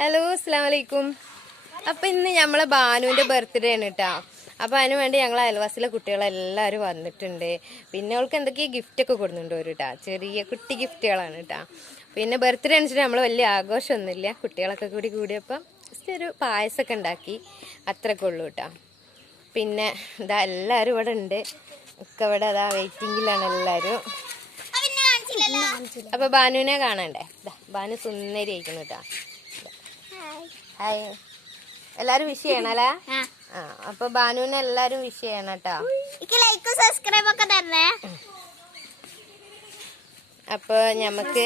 Hello അസ്സാം വലൈക്കും അപ്പം ഇന്ന് നമ്മളെ ബാനുവിന്റെ ബർത്ത്ഡേ ആണ് കേട്ടോ അപ്പം അതിന് വേണ്ടി ഞങ്ങൾ അയൽവാസിലെ കുട്ടികളെല്ലാവരും വന്നിട്ടുണ്ട്. പിന്നെ അവൾക്ക് എന്തൊക്കെയോ ഗിഫ്റ്റ് ഒക്കെ കൊടുക്കുന്നുണ്ട് ഒരു കേട്ടാ ചെറിയ കുട്ടി ഗിഫ്റ്റുകളാണ് കേട്ടാ പിന്നെ ബർത്ത്ഡേ അനുസരിച്ച് നമ്മൾ വലിയ ആഘോഷമൊന്നുമില്ല. കുട്ടികളൊക്കെ കൂടി കൂടിയപ്പം ജസ്റ്റ് ഒരു പായസമൊക്കെ ഉണ്ടാക്കി. അത്രയൊക്കെ ഉള്ളൂ കേട്ടോ പിന്നെ ഇതാ എല്ലാവരും ഇവിടെ ഉണ്ട്. ഒക്കെ ഇവിടെ അതാ വെയിറ്റിങ്ങിലാണ് എല്ലാവരും അപ്പോൾ ബാനുവിനെ കാണണ്ടേ? ബാനു സുന്ദരി ആയിരിക്കുന്നു കേട്ടാ ഹായ്. എല്ലാരും വിഷ് ചെയ്യണല്ലേ? അപ്പൊ ബാനുവിനെ എല്ലാരും വിഷ് ചെയ്യണം കേട്ടോ ലൈക്കും സബ്സ്ക്രൈബ് ഒക്കെ തരണേ. അപ്പൊ ഞമ്മക്ക്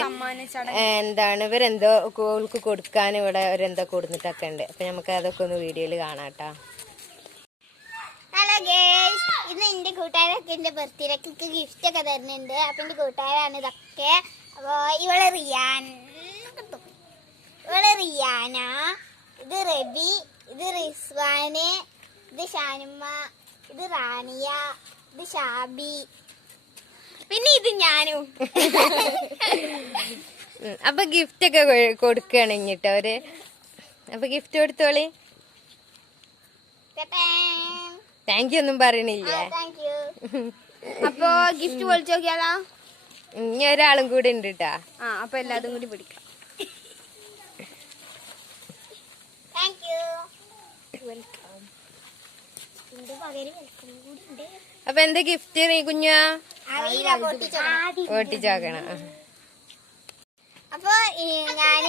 എന്താണ് ഇവരെന്തോ കോൾക്ക് കൊടുക്കാൻ ഇവിടെ അവരെന്തോ കൊടുത്തിട്ടൊക്കെ ഉണ്ട്. അപ്പൊ നമുക്ക് അതൊക്കെ ഒന്ന് വീഡിയോയിൽ കാണാട്ടോ കേട്ടോ ഹലോ ഇന്ന് എന്റെ കൂട്ടുകാരൊക്കെ എന്റെ ബർത്ത്ഡേക്ക് ഗിഫ്റ്റ് ഒക്കെ തരുന്നുണ്ട്. അപ്പൊ എന്റെ കൂട്ടുകാരാണ് ഇതൊക്കെ. അപ്പൊ ഇവൾ റിയാൻ ഇവൾ റിയാന. ഇത് റബി ഇത് റിസ്വാന് ഇത് ഷാനുമ്മ ഇത് റാനിയ ഇത് ഷാബി. പിന്നെ ഇത് ഞാനും. അപ്പൊ ഗിഫ്റ്റ് ഒക്കെ കൊടുക്കുകയാണ് ഇങ്ങോട്ട് അവർ. അപ്പൊ ഗിഫ്റ്റ് കൊടുത്തോളി. താങ്ക് യു ഒന്നും പറയണില്ല. അപ്പോ യു അപ്പൊ ഗിഫ്റ്റ് പൊളിച്ചു നോക്കിയാലോ? ഇനി ഒരാളും കൂടി ഉണ്ട് കേട്ടാ ആ അപ്പൊ എല്ലാതും കൂടി പിടിക്കാം താങ്ക് യു വെൽക്കം ഇതിന്റെ പകരം വെൽക്കം കൂടി ഉണ്ട് അപ്പൊ എന്താ ഗിഫ്റ്റ് നീ കുഞ്ഞാ? പൊട്ടിച്ചോ. ഓട്ടിച്ചോക്കണം അപ്പൊ ഞാൻ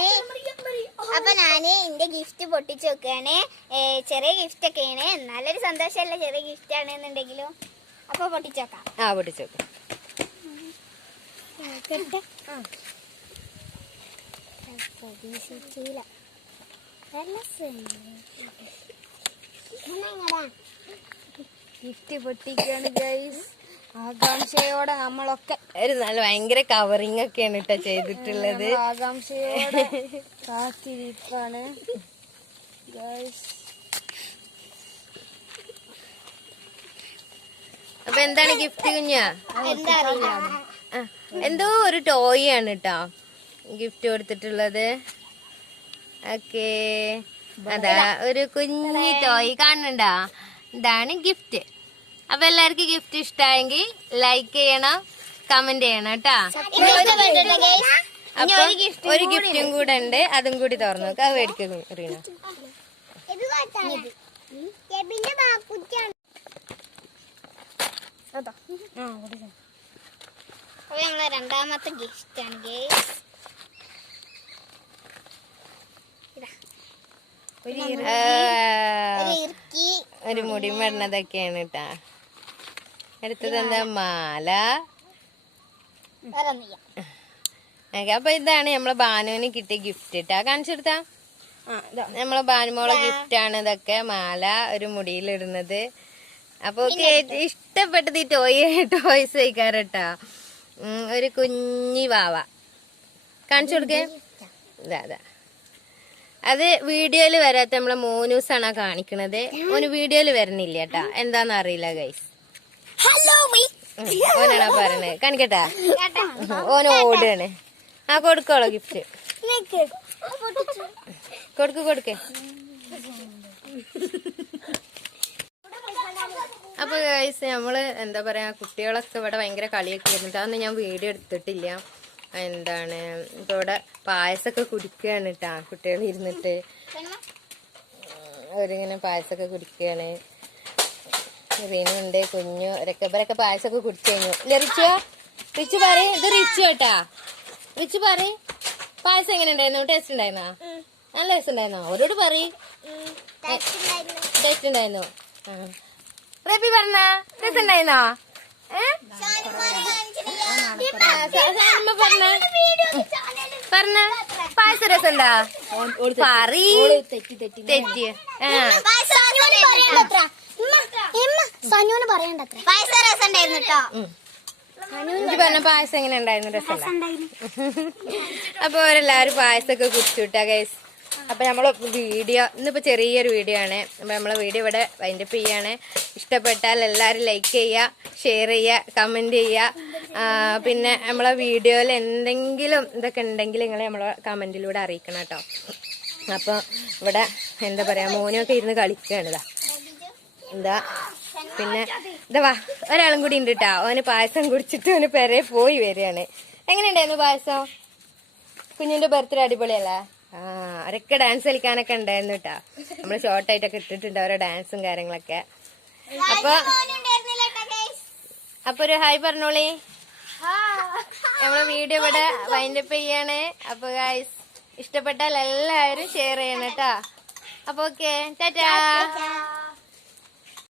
അപ്പൊ ഞാൻ എന്റെ ഗിഫ്റ്റ് പൊട്ടിച്ചു വെക്കുകയാണ് ചെറിയ ഗിഫ്റ്റ് ഒക്കെയാണ്. നല്ലൊരു സന്തോഷമല്ല ചെറിയ ഗിഫ്റ്റ് ആണെന്നുണ്ടെങ്കിലും. അപ്പൊ പൊട്ടിച്ചു നോക്കാം ആ പൊട്ടിച്ചോക്ക് പ്രതീക്ഷിച്ചില്ല ഗിഫ്റ്റ് പൊട്ടിക്കാണ് ഗൈസ് ആകാംക്ഷയോടെ നമ്മളൊക്കെ ഒരു നല്ല ഭയങ്കര കവറിങ് ഒക്കെയാണ് കേട്ടോ ചെയ്തിട്ടുള്ളത്. ആകാംക്ഷയോടെ കാത്തിരിപ്പാണ്. ഗൈസ് അപ്പൊ എന്താണ് ഗിഫ്റ്റ് കുഞ്ഞാ? എന്തോ ഒരു ടോയ് ആണ് കേട്ടോ ഗിഫ്റ്റ് കൊടുത്തിട്ടുള്ളത്. ഓക്കേ. അതാ ഒരു കുഞ്ഞി ടോയ് കാണണ്ട ഇതാണ് ഗിഫ്റ്റ് അപ്പൊ എല്ലാവർക്കും ഗിഫ്റ്റ് ഇഷ്ടമായെങ്കിൽ ലൈക്ക് ചെയ്യണം കമന്റ് ചെയ്യണം കേട്ടാ. അപ്പൊ ഒരു ഗിഫ്റ്റും കൂടെ ഉണ്ട്. അതും കൂടി തുറന്നു നോക്കാം. അത് മേടിക്കും റീന. രണ്ടാമത്തെ ഗിഫ്റ്റ് ആണ് ഗേസ് ഒരു മുടി മരണതൊക്കെയാണ് കേട്ടാ അടുത്തത് എന്താ? മാല. അപ്പൊ ഇതാണ് നമ്മളെ ബാനുവിന് കിട്ടിയ ഗിഫ്റ്റ് ഇട്ടാ കാണിച്ചെടുത്താ? നമ്മളെ ബാനുമോളെ ഗിഫ്റ്റ് ആണ് ഇതൊക്കെ. മാല ഒരു മുടിയിലിടുന്നത് അപ്പൊ ഇഷ്ടപ്പെട്ടത് ഈ ടോയ് ടോയ്സ് വയ്ക്കാറട്ടാ ഒരു കുഞ്ഞി വാവ. കാണിച്ചു കൊടുക്കേ. ഇതാ അതാ അത് വീഡിയോയിൽ വരാത്ത നമ്മളെ മോനൂസാണ് കാണിക്കണത്. ഓന് വീഡിയോയിൽ വരുന്നില്ല കേട്ടാ. എന്താന്ന് അറിയില്ല ഗൈസ് ഓനാണോ പറയണേ കാണിക്കട്ടാ? ഓന് ഓടാണ്. ആ കൊടുക്കോളോ ഗിഫ്റ്റ് കൊടുക്ക് കൊടുക്കേ. അപ്പൊ ഗൈസ് നമ്മൾ എന്താ പറയാ കുട്ടികളൊക്കെ ഇവിടെ ഭയങ്കര കളിയൊക്കെ ആയിരുന്നു. അതൊന്നും ഞാൻ വീഡിയോ എടുത്തിട്ടില്ല. എന്താണ് ഇപ്പൊ ഇവിടെ പായസമൊക്കെ കുടിക്കുകയാണ് കേട്ടാ കുട്ടികൾ ഇരുന്നിട്ട്. അവരിങ്ങനെ പായസമൊക്കെ കുടിക്കുകയാണ്. റീനുണ്ട് കുഞ്ഞു രക്കബരൊക്കെ പായസൊക്കെ കുടിച്ചു കഴിഞ്ഞു ഇല്ല റിച്ചോ? റിച്ചു ഇത് റിച്ചു കേട്ടാ. റിച്ചു പറ പായസം എങ്ങനെ ഉണ്ടായിരുന്നു? ടേസ്റ്റ് ഉണ്ടായിരുന്നോ? നല്ല ടേസ്റ്റ് ഉണ്ടായിരുന്നോ? അവരോട് പറ ടേസ്റ്റ് ഉണ്ടായിരുന്നു. റബി പറഞ്ഞ ടേസ്റ്റ് ഉണ്ടായിരുന്നോ? ഏ? പറഞ്ഞ. രസം പറയണ്ടത്ര പായസ രസം ഉണ്ടായിരുന്നു കേട്ടോ പറഞ്ഞ പായസം എങ്ങനെ ഉണ്ടായിരുന്നു? രസം അപ്പൊ അവരെല്ലാരും പായസമൊക്കെ കുടിച്ചുവിട്ടാ ഗൈസ് അപ്പൊ നമ്മളെ വീഡിയോ ഇന്നിപ്പോ ചെറിയൊരു വീഡിയോ ആണ്. അപ്പൊ നമ്മളെ വീഡിയോ ഇവിടെ വൈൻഡപ്പ് ചെയ്യാണ്. ഇഷ്ടപ്പെട്ടാൽ എല്ലാവരും ലൈക്ക് ചെയ്യുക ഷെയർ ചെയ്യുക കമന്റ് ചെയ്യുക. പിന്നെ നമ്മളെ വീഡിയോയിൽ എന്തെങ്കിലും ഇതൊക്കെ ഉണ്ടെങ്കിൽ നിങ്ങൾ നമ്മളെ കമന്റിലൂടെ അറിയിക്കണം കേട്ടോ. അപ്പോൾ ഇവിടെ എന്താ പറയുക മോനൊക്കെ ഇരുന്ന് കളിക്കുകയാണ് ഇതാ എന്താ? പിന്നെ ഇതാ വാ ഒരാളും കൂടി ഉണ്ട് കേട്ടാ ഓന് പായസം കുടിച്ചിട്ട് ഓന് പെരെ പോയി വരികയാണ്. എങ്ങനെയുണ്ടായിരുന്നു പായസം? കുഞ്ഞിന്റെ ബർത്ത്ഡേ അടിപൊളിയല്ലേ? ആ അവരൊക്കെ ഡാൻസ് കളിക്കാനൊക്കെ ഉണ്ടായിരുന്നു കേട്ടാ നമ്മൾ ഷോർട്ടായിട്ടൊക്കെ ഇട്ടിട്ടുണ്ട് അവരുടെ ഡാൻസും കാര്യങ്ങളൊക്കെ. അപ്പൊ അപ്പോൾ കേട്ടോ ഗൈസ് അപ്പൊ ഒരു ഹായ് പറഞ്ഞോളി. നമ്മളെ വീഡിയോ ഇവിടെ വൈൻഡപ്പ് ചെയ്യാണ്. അപ്പൊ ഇഷ്ടപ്പെട്ടാൽ എല്ലാവരും ഷെയർ ചെയ്യണം കേട്ടാ. അപ്പൊ ഓക്കെ ടാറ്റാ